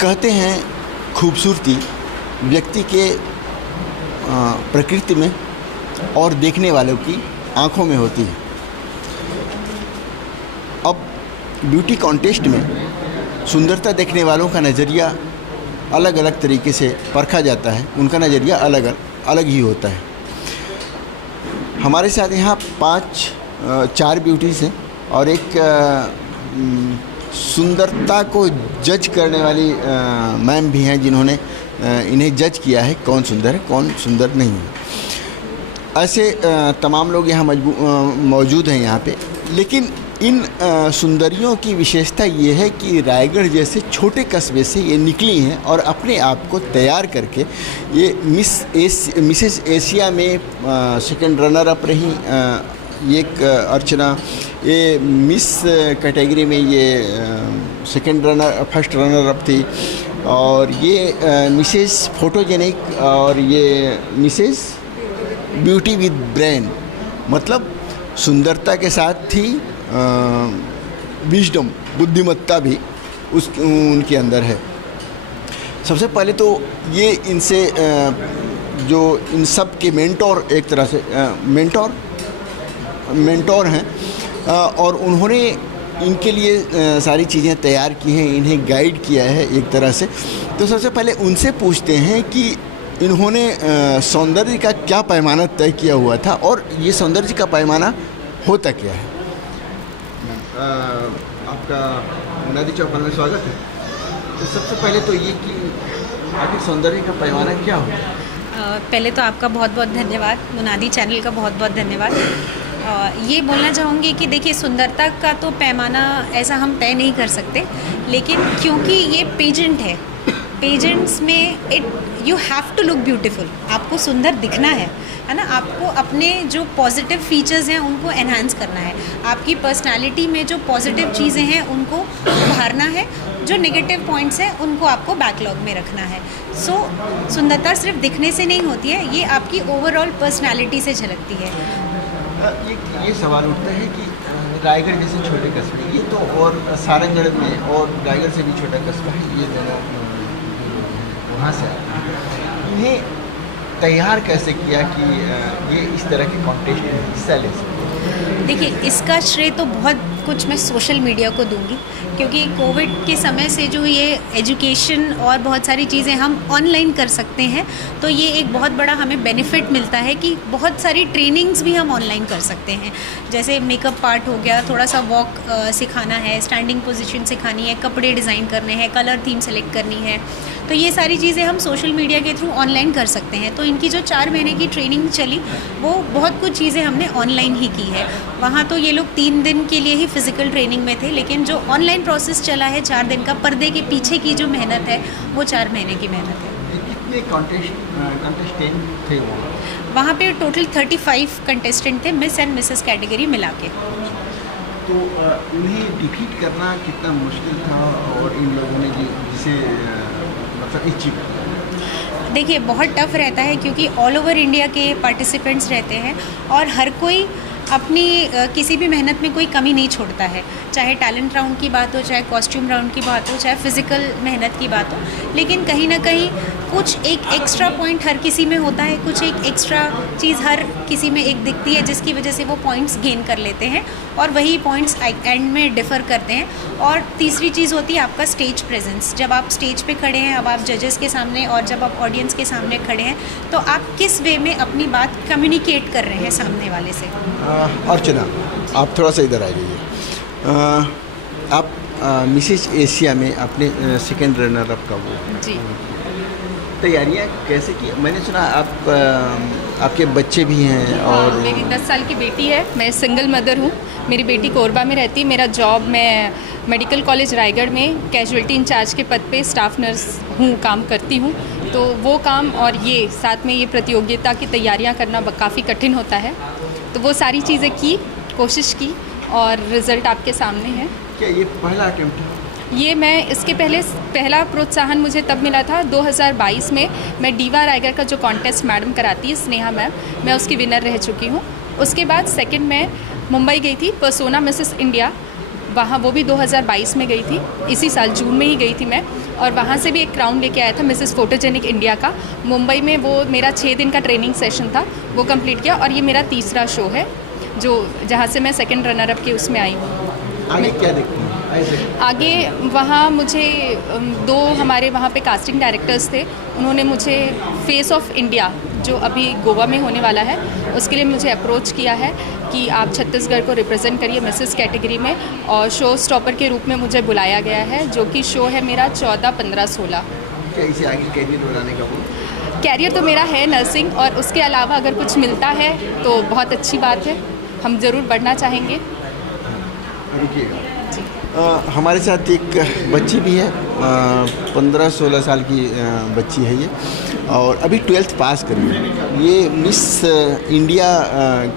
कहते हैं खूबसूरती व्यक्ति के प्रकृति में और देखने वालों की आँखों में होती है। अब ब्यूटी कॉन्टेस्ट में सुंदरता देखने वालों का नज़रिया अलग अलग तरीके से परखा जाता है, उनका नज़रिया अलग ही होता है। हमारे साथ यहाँ 4 ब्यूटीज़ हैं और एक सुंदरता को जज करने वाली मैम भी हैं जिन्होंने इन्हें जज किया है कौन सुंदर है कौन सुंदर नहीं है। ऐसे तमाम लोग यहाँ मौजूद हैं यहाँ पे। लेकिन इन सुंदरियों की विशेषता ये है कि रायगढ़ जैसे छोटे कस्बे से ये निकली हैं और अपने आप को तैयार करके ये मिसेस एशिया में सेकंड रनर अप रही। ये एक अर्चना ये मिस कैटेगरी में ये फर्स्ट रनर अप थी और ये मिसेस फोटोजेनिक और ये मिसेस ब्यूटी विद ब्रेन, मतलब सुंदरता के साथ थी विजडम बुद्धिमत्ता भी उनके अंदर है। सबसे पहले तो ये इनसे जो इन सब के मेंटोर एक तरह से मेंटोर हैं और उन्होंने इनके लिए सारी चीज़ें तैयार की हैं, इन्हें गाइड किया है एक तरह से। तो सबसे पहले उनसे पूछते हैं कि इन्होंने सौंदर्य का क्या पैमाना तय किया हुआ था और ये सौंदर्य का पैमाना होता क्या है। आपका मुनादी चौपाल में स्वागत है। तो सबसे पहले तो ये कि आखिर सौंदर्य का पैमाना क्या होता है। पहले तो आपका बहुत बहुत धन्यवाद, मुनादी चैनल का बहुत बहुत धन्यवाद। ये बोलना चाहूँगी कि देखिए सुंदरता का तो पैमाना ऐसा हम तय नहीं कर सकते, लेकिन क्योंकि ये पेजेंट है, पेजेंट्स में you have to look beautiful, आपको सुंदर दिखना है ना। आपको अपने जो पॉजिटिव फीचर्स हैं उनको एनहांस करना है, आपकी पर्सनालिटी में जो पॉजिटिव चीज़ें हैं उनको उभारना है, जो नेगेटिव पॉइंट्स हैं उनको आपको बैकलॉग में रखना है। सुंदरता सिर्फ दिखने से नहीं होती है, ये आपकी ओवरऑल पर्सनालिटी से झलकती है। ये सवाल उठता है कि रायगढ़ जैसे छोटे कस्बे, ये तो और सारंगढ़ में और रायगढ़ से भी छोटा कस्बा है, ये दोनों वहाँ से इन्हें तैयार कैसे किया कि ये इस तरह के कॉन्टेस्ट में हिस्सा ले सकें। देखिए इसका श्रेय तो बहुत कुछ मैं सोशल मीडिया को दूंगी, क्योंकि कोविड के समय से जो ये एजुकेशन और बहुत सारी चीज़ें हम ऑनलाइन कर सकते हैं, तो ये एक बहुत बड़ा हमें बेनिफिट मिलता है कि बहुत सारी ट्रेनिंग्स भी हम ऑनलाइन कर सकते हैं। जैसे मेकअप पार्ट हो गया, थोड़ा सा वॉक सिखाना है, स्टैंडिंग पोजीशन सिखानी है, कपड़े डिज़ाइन करने हैं, कलर थीम सेलेक्ट करनी है, तो ये सारी चीज़ें हम सोशल मीडिया के थ्रू ऑनलाइन कर सकते हैं। तो इनकी जो 4 महीने की ट्रेनिंग चली वो बहुत कुछ चीज़ें हमने ऑनलाइन ही की है। वहाँ तो ये लोग 3 दिन के लिए ही फिज़िकल ट्रेनिंग में थे, लेकिन जो ऑनलाइन प्रोसेस चला है 4 दिन का, पर्दे के पीछे की जो मेहनत है वो 4 महीने की मेहनत है। कितने कंटेस्टेंट थे वहाँ पे टोटल 35 कंटेस्टेंट थे, मिस एंड मिसेस कैटेगरी मिला के। तो उन्हें डिफीट करना कितना मुश्किल था और इन लोगों ने जिसे मतलब अचीव। देखिए बहुत टफ रहता है, क्योंकि ऑल ओवर इंडिया के पार्टिसिपेंट्स रहते हैं और हर कोई अपनी किसी भी मेहनत में कोई कमी नहीं छोड़ता है, चाहे टैलेंट राउंड की बात हो, चाहे कॉस्ट्यूम राउंड की बात हो, चाहे फिज़िकल मेहनत की बात हो। लेकिन कहीं ना कहीं कुछ एक एक्स्ट्रा पॉइंट हर किसी में होता है, कुछ एक एक्स्ट्रा चीज़ हर किसी में एक दिखती है, जिसकी वजह से वो पॉइंट्स गेन कर लेते हैं और वही पॉइंट्स एंड में डिफ़र करते हैं। और तीसरी चीज़ होती है आपका स्टेज प्रेजेंस। जब आप स्टेज पे खड़े हैं, अब आप जजेस के सामने और जब आप ऑडियंस के सामने खड़े हैं, तो आप किस वे में अपनी बात कम्युनिकेट कर रहे हैं सामने वाले से। अर्चना, आप थोड़ा सा इधर आ जाइए। आप मिसेस एशिया में अपने सेकंड रनर अप का वो जी तैयारियां कैसे की। मैंने सुना आप आपके बच्चे भी हैं और मेरी 10 साल की बेटी है। मैं सिंगल मदर हूँ। मेरी बेटी कोरबा में रहती है। मेरा जॉब, मैं मेडिकल कॉलेज रायगढ़ में कैजुअल्टी इंचार्ज के पद पे स्टाफ नर्स हूँ, काम करती हूँ। तो वो काम और ये साथ में ये प्रतियोगिता की तैयारियाँ करना काफ़ी कठिन होता है। तो वो सारी चीज़ें की, कोशिश की और रिज़ल्ट आपके सामने है। क्या ये पहला अटेम्प्ट है? ये मैं इसके पहला प्रोत्साहन मुझे तब मिला था 2022 में। मैं डीवा रायगढ़ का जो कॉन्टेस्ट मैडम कराती है, स्नेहा मैम, मैं उसकी विनर रह चुकी हूँ। उसके बाद सेकंड मैं मुंबई गई थी, पर्सोना मिसेस इंडिया, वहाँ वो भी 2022 में गई थी, इसी साल जून में ही गई थी मैं। और वहाँ से भी एक क्राउन लेके आया था मिसेस फोटोजेनिक इंडिया का। मुंबई में वो मेरा 6 दिन का ट्रेनिंग सेशन था, वो कंप्लीट किया और ये मेरा तीसरा शो है जो जहाँ से मैं सेकंड रनर अप के उसमें आई हूँ। आगे क्या देखते हैं ऐसे? आगे वहाँ मुझे 2 हमारे वहाँ पे कास्टिंग डायरेक्टर्स थे, उन्होंने मुझे फेस ऑफ इंडिया जो अभी गोवा में होने वाला है उसके लिए मुझे अप्रोच किया है कि आप छत्तीसगढ़ को रिप्रेजेंट करिए मिसेस कैटेगरी में, और शो स्टॉपर के रूप में मुझे बुलाया गया है, जो कि शो है मेरा 14, 15, 16। क्या इसे आगे कैरियर बनाने का वो? कैरियर तो मेरा है नर्सिंग, और उसके अलावा अगर कुछ मिलता है तो बहुत अच्छी बात है, हम ज़रूर बढ़ना चाहेंगे। रुकिएगा, हमारे साथ एक बच्ची भी है, 15-16 साल की बच्ची है ये, और अभी 12th पास करी है। ये मिस इंडिया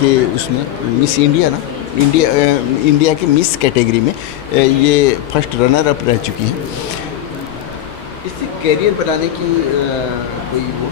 के उसमें मिस इंडिया ना इंडिया के मिस कैटेगरी में ये फर्स्ट रनर अप रह चुकी हैं। इससे कैरियर बनाने की कोई वो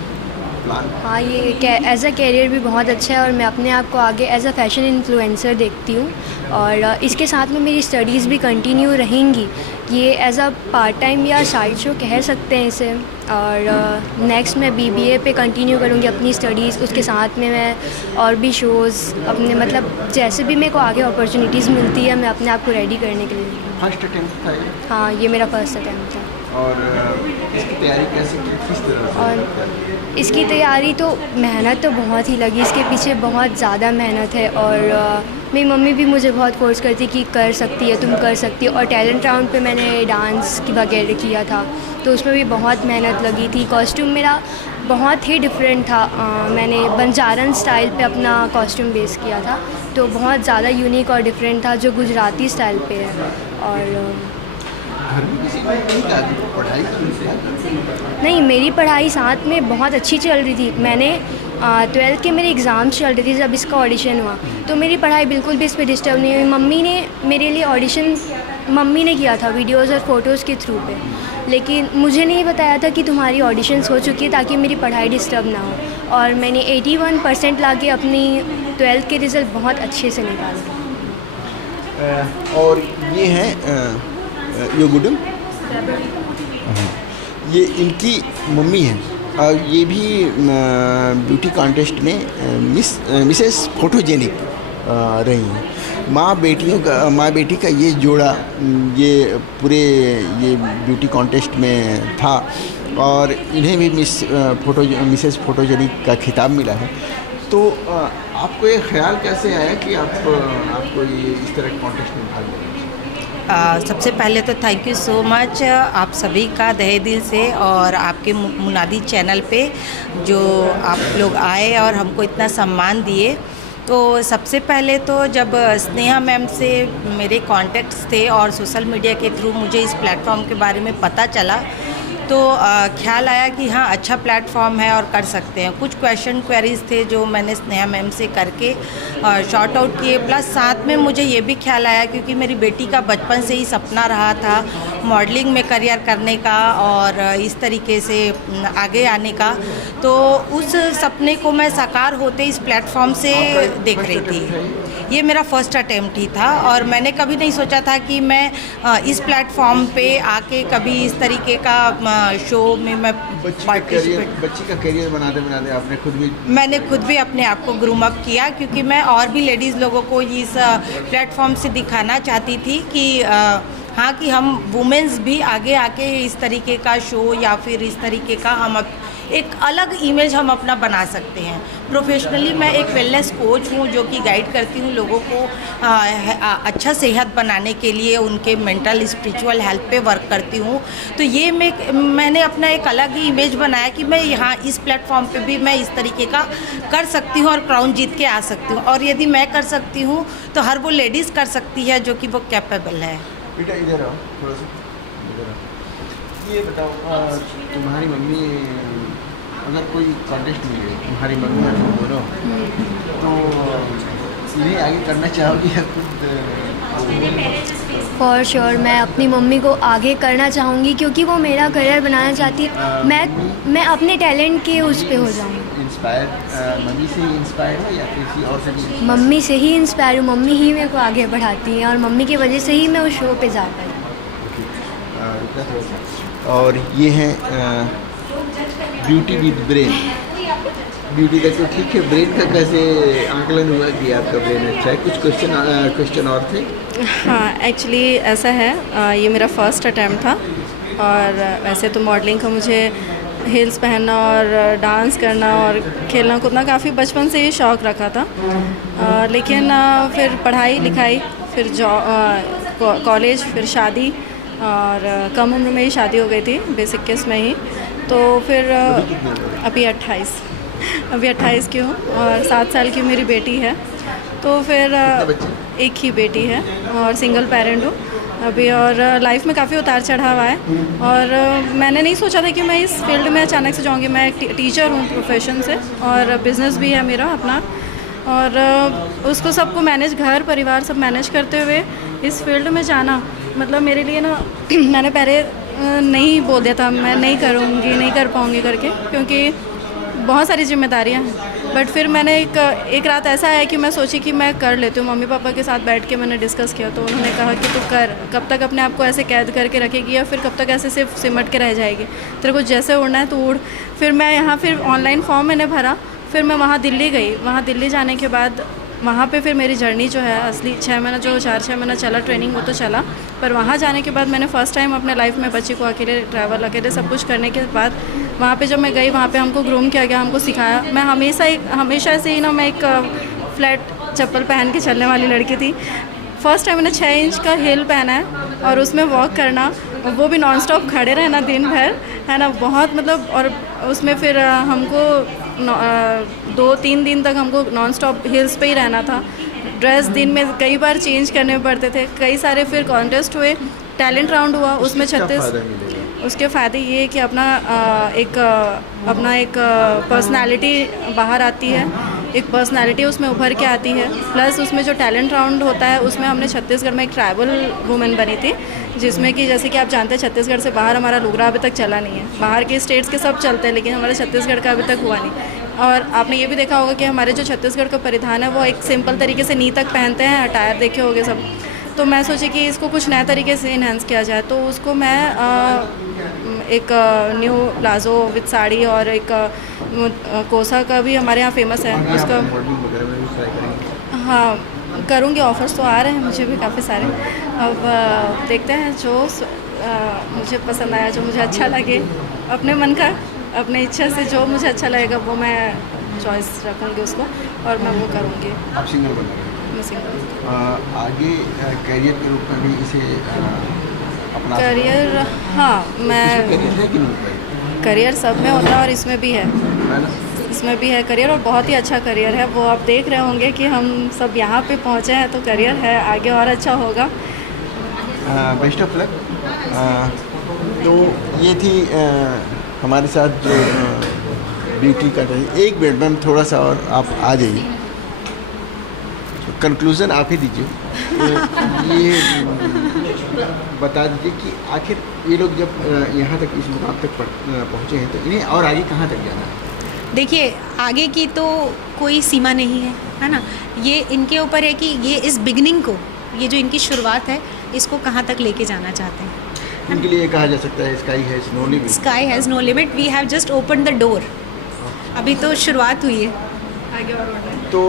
प्लान? हाँ, ये एज अ कैरियर भी बहुत अच्छा है और मैं अपने आप को आगे एज अ फैशन इन्फ्लुएंसर देखती हूँ, और इसके साथ में मेरी स्टडीज़ भी कंटिन्यू रहेंगी। ये एज अ पार्ट टाइम या साइड शो कह सकते हैं इसे, और नेक्स्ट मैं BBA पे कंटिन्यू करूँगी अपनी स्टडीज़, उसके साथ में मैं और भी शोज़ अपने मतलब जैसे भी मेरे को आगे अपॉर्चुनिटीज़ मिलती है मैं अपने आप को रेडी करने के लिए। फर्स्ट अटेम्प्ट था ये? हाँ, ये मेरा फर्स्ट अटैम्प्ट था। और इसकी तैयारी कैसे की, किस तरह से? और इसकी तैयारी तो मेहनत तो बहुत ही लगी, इसके पीछे बहुत ज़्यादा मेहनत है, और मेरी मम्मी भी मुझे बहुत फोर्स करती कि कर सकती है, तुम कर सकती हो। और टैलेंट राउंड पे मैंने डांस की वगैरह किया था, तो उसमें भी बहुत मेहनत लगी थी। कॉस्ट्यूम मेरा बहुत ही डिफरेंट था, मैंने बंजारन स्टाइल पे अपना कॉस्ट्यूम बेस किया था, तो बहुत ज़्यादा यूनिक और डिफरेंट था जो गुजराती स्टाइल पे है। और घर में किसी को नहीं कहा कि पढ़ाई की? नहीं, मेरी पढ़ाई साथ में बहुत अच्छी चल रही थी। मैंने 12th के मेरे एग्ज़ाम्स चल रहे थे जब इसका ऑडिशन हुआ, तो मेरी पढ़ाई बिल्कुल भी इस पर डिस्टर्ब नहीं हुई। मम्मी ने मेरे लिए ऑडिशन मम्मी ने किया था वीडियोज़ और फ़ोटोज़ के थ्रू पे, लेकिन मुझे नहीं बताया था कि तुम्हारी ऑडिशंस हो चुकी है, ताकि मेरी पढ़ाई डिस्टर्ब ना हो। और मैंने 81% ला के अपनी 12th के रिज़ल्ट बहुत अच्छे से निकाले। और ये हैं योगुडम, ये इनकी मम्मी हैं, और ये भी ब्यूटी कॉन्टेस्ट में मिसेस फोटोजेनिक रही हैं। माँ बेटी का ये जोड़ा ये पूरे ये ब्यूटी कॉन्टेस्ट में था, और इन्हें भी मिसेस फोटोजेनिक का खिताब मिला है। तो आपको ये ख्याल कैसे आया कि आपको ये इस तरह के कॉन्टेस्ट में भाग लेना? सबसे पहले तो थैंक यू सो मच आप सभी का तहे दिल से, और आपके मुनादी चैनल पे जो आप लोग आए और हमको इतना सम्मान दिए। तो सबसे पहले तो जब स्नेहा मैम से मेरे कॉन्टेक्ट्स थे और सोशल मीडिया के थ्रू मुझे इस प्लेटफॉर्म के बारे में पता चला, तो ख्याल आया कि हाँ, अच्छा प्लेटफॉर्म है और कर सकते हैं। कुछ क्वेरीज़ थे जो मैंने स्नेहा मैम से करके शॉर्ट आउट किए, प्लस साथ में मुझे ये भी ख्याल आया क्योंकि मेरी बेटी का बचपन से ही सपना रहा था मॉडलिंग में करियर करने का और इस तरीके से आगे आने का, तो उस सपने को मैं साकार होते इस प्लेटफॉर्म से देख रही थी। ये मेरा फर्स्ट अटेम्प्ट ही था और मैंने कभी नहीं सोचा था कि मैं इस प्लेटफॉर्म पे आके कभी इस तरीके का शो में मैं पार्टिसिपेट। बच्ची का करियर बनाते आपने मैंने खुद भी अपने आप को ग्रूम अप किया, क्योंकि मैं और भी लेडीज़ लोगों को इस प्लेटफॉर्म से दिखाना चाहती थी कि हाँ, कि हम वुमेन्स भी आगे आके इस तरीके का शो या फिर इस तरीके का हम एक अलग इमेज हम अपना बना सकते हैं। प्रोफेशनली मैं एक वेलनेस कोच हूँ जो कि गाइड करती हूँ लोगों को अच्छा सेहत बनाने के लिए, उनके मेंटल स्पिरिचुअल हेल्थ पे वर्क करती हूँ। तो ये मैंने अपना एक अलग ही इमेज बनाया कि मैं यहाँ इस प्लेटफॉर्म पे भी मैं इस तरीके का कर सकती हूँ और क्राउन जीत के आ सकती हूँ, और यदि मैं कर सकती हूँ तो हर वो लेडीज़ कर सकती है जो कि वो कैपेबल है। बेटा इधर आओ थोड़ा सा, इधर आओ। ये बताओ, तुम्हारी मम्मी अगर कोई कॉन्टेस्ट मिले, तुम्हारी मम्मी और तुम दोनों, तो इन्हें आगे करना चाहोगी या खुद? फॉर श्योर मैं अपनी मम्मी को आगे करना चाहूँगी, क्योंकि वो मेरा करियर बनाना चाहती है। मैं अपने टैलेंट के उस पे हो जाऊँगी। इंस्पायर मम्मी से ही इंस्पायर हो या किसी और से भी? मम्मी से ही इंस्पायर हूँ, मम्मी ही मेरे को आगे बढ़ाती हैं और मम्मी की वजह से ही मैं उस शो पे जा पाई। और ये हैं ब्यूटी विद ब्रेन। ब्यूटी का तो ठीक है, ब्रेन का कैसे आंकलन हुआ कि आपका ब्रेन अच्छा है? कुछ क्वेश्चन और थे? हाँ, एक्चुअली ऐसा है, ये मेरा फर्स्ट अटैम्प्ट था और वैसे तो मॉडलिंग का मुझे हील्स पहनना और डांस करना और खेलना कूदना काफ़ी बचपन से ही शौक़ रखा था। लेकिन फिर पढ़ाई लिखाई, फिर कॉलेज, फिर शादी, और कम उम्र में ही शादी हो गई थी, बेसिक केस में ही। तो फिर अभी 28 की हूँ और 7 साल की मेरी बेटी है। तो फिर एक ही बेटी है और सिंगल पेरेंट हूँ अभी, और लाइफ में काफ़ी उतार चढ़ाव है। और मैंने नहीं सोचा था कि मैं इस फील्ड में अचानक से जाऊँगी। मैं एक टीचर हूँ प्रोफेशन से और बिज़नेस भी है मेरा अपना, और उसको सबको मैनेज, घर परिवार सब मैनेज करते हुए इस फील्ड में जाना, मतलब मेरे लिए ना मैंने पहले नहीं बोल दिया था, मैं नहीं करूँगी, नहीं कर पाऊँगी करके, क्योंकि बहुत सारी जिम्मेदारियाँ हैं। बट फिर मैंने एक रात ऐसा है कि मैं सोची कि मैं कर लेती हूँ। मम्मी पापा के साथ बैठ के मैंने डिस्कस किया तो उन्होंने कहा कि तू कर, कब तक अपने आप को ऐसे कैद करके रखेगी या फिर कब तक ऐसे सिर्फ सिमट के रह जाएगी, तेरे को जैसे उड़ना है तो उड़। फिर मैं यहाँ फिर ऑनलाइन फॉर्म मैंने भरा, फिर मैं वहाँ दिल्ली गई। वहाँ दिल्ली जाने के बाद वहाँ पे फिर मेरी जर्नी जो है असली 6 महीना, जो 4-6 महीना चला ट्रेनिंग, वो तो चला। पर वहाँ जाने के बाद मैंने फ़र्स्ट टाइम अपने लाइफ में बच्ची को अकेले ट्रैवल, अकेले सब कुछ करने के बाद वहाँ पे जब मैं गई, वहाँ पे हमको ग्रूम किया गया, हमको सिखाया। मैं हमेशा से ही ना, मैं एक फ्लैट चप्पल पहन के चलने वाली लड़की थी। फ़र्स्ट टाइम मैंने 6 इंच का हील पहना है और उसमें वॉक करना, वो भी नॉन स्टॉप खड़े रहना दिन भर, है ना, बहुत मतलब। और उसमें फिर हमको 2-3 दिन तक हमको नॉन स्टॉप हील्स पे ही रहना था। ड्रेस दिन में कई बार चेंज करने पड़ते थे। कई सारे फिर कॉन्टेस्ट हुए, टैलेंट राउंड हुआ, उसमें 36। उसके फ़ायदे ये है कि अपना एक पर्सनालिटी बाहर आती है, एक पर्सनालिटी उसमें उभर के आती है। प्लस उसमें जो टैलेंट राउंड होता है उसमें हमने छत्तीसगढ़ में एक ट्राइबल वुमेन बनी थी, जिसमें कि जैसे कि आप जानते हैं छत्तीसगढ़ से बाहर हमारा लुगरा अभी तक चला नहीं है। बाहर के स्टेट्स के सब चलते हैं लेकिन हमारे छत्तीसगढ़ का अभी तक हुआ नहीं। और आपने ये भी देखा होगा कि हमारे जो छत्तीसगढ़ का परिधान है वो एक सिंपल तरीके से नी तक पहनते हैं, अटायर देखे होंगे सब। तो मैं सोची कि इसको कुछ नए तरीके से इन्हेंस किया जाए, तो उसको मैं एक न्यू प्लाज़ो विद साड़ी और एक कोसा का भी हमारे यहाँ फेमस है उसका। हाँ, करूँगी, ऑफ़र्स तो आ रहे हैं मुझे भी काफ़ी सारे। अब देखते हैं जो मुझे पसंद आया, जो मुझे अच्छा लगे, अपने मन का, अपने इच्छा से जो मुझे अच्छा लगेगा वो मैं चॉइस रखूँगी उसको और मैं वो करूँगी। आप सिंगल बन रहे हैं? मैं सिंगल। आगे करियर के रूप में भी इसे अपना करियर, हाँ, मैं करियर है कि नहीं? करियर सब में होता है और इसमें भी है ना? इसमें भी है करियर, और बहुत ही अच्छा करियर है। वो आप देख रहे होंगे कि हम सब यहाँ पे पहुँचे हैं, तो करियर है, आगे और अच्छा होगा। Best of luck. तो ये थी हमारे साथ जो ब्यूटी कर रही है। एक मिनट मैम, थोड़ा सा और आप आ जाइए, कंक्लूज़न आप ही दीजिए। ये बता दीजिए कि आखिर ये लोग जब यहाँ तक, इस मुकाम तक पहुँचे हैं, तो इन्हें और आगे कहाँ तक जाना है? देखिए, आगे की तो कोई सीमा नहीं है ना। ये इनके ऊपर है कि ये इस बिगनिंग को, ये जो इनकी शुरुआत है, इसको कहाँ तक लेके जाना चाहते हैं। इनके लिए कहा जा सकता है sky has no limit. Sky has no limit, we have just open the door. अभी तो शुरुआत हुई है, आगे और बढ़ना है। तो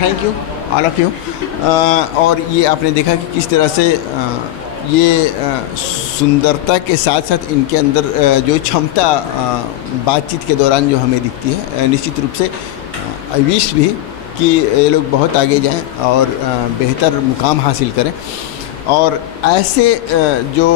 thank you all of you. और ये आपने देखा कि किस तरह से ये सुंदरता के साथ साथ इनके अंदर जो क्षमता बातचीत के दौरान जो हमें दिखती है, निश्चित रूप से आई विश भी कि ये लोग बहुत आगे जाएं और बेहतर मुकाम हासिल करें। और ऐसे जो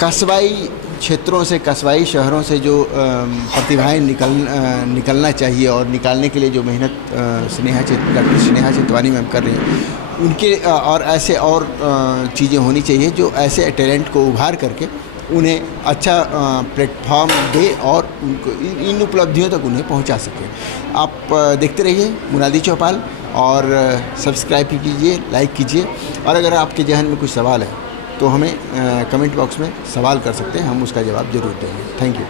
कस्बाई क्षेत्रों से, कस्बाई शहरों से जो प्रतिभाएं निकलना चाहिए और निकालने के लिए जो मेहनत डॉक्टर स्नेहा चितवानी मैम कर रही हैं, उनके और ऐसे और चीज़ें होनी चाहिए जो ऐसे टैलेंट को उभार करके उन्हें अच्छा प्लेटफॉर्म दे और उनको इन उपलब्धियों तक उन्हें पहुंचा सके। आप देखते रहिए मुनादी चौपाल और सब्सक्राइब कीजिए, लाइक कीजिए। और अगर आपके जहन में कुछ सवाल है तो हमें कमेंट बॉक्स में सवाल कर सकते हैं, हम उसका जवाब ज़रूर देंगे। Thank you.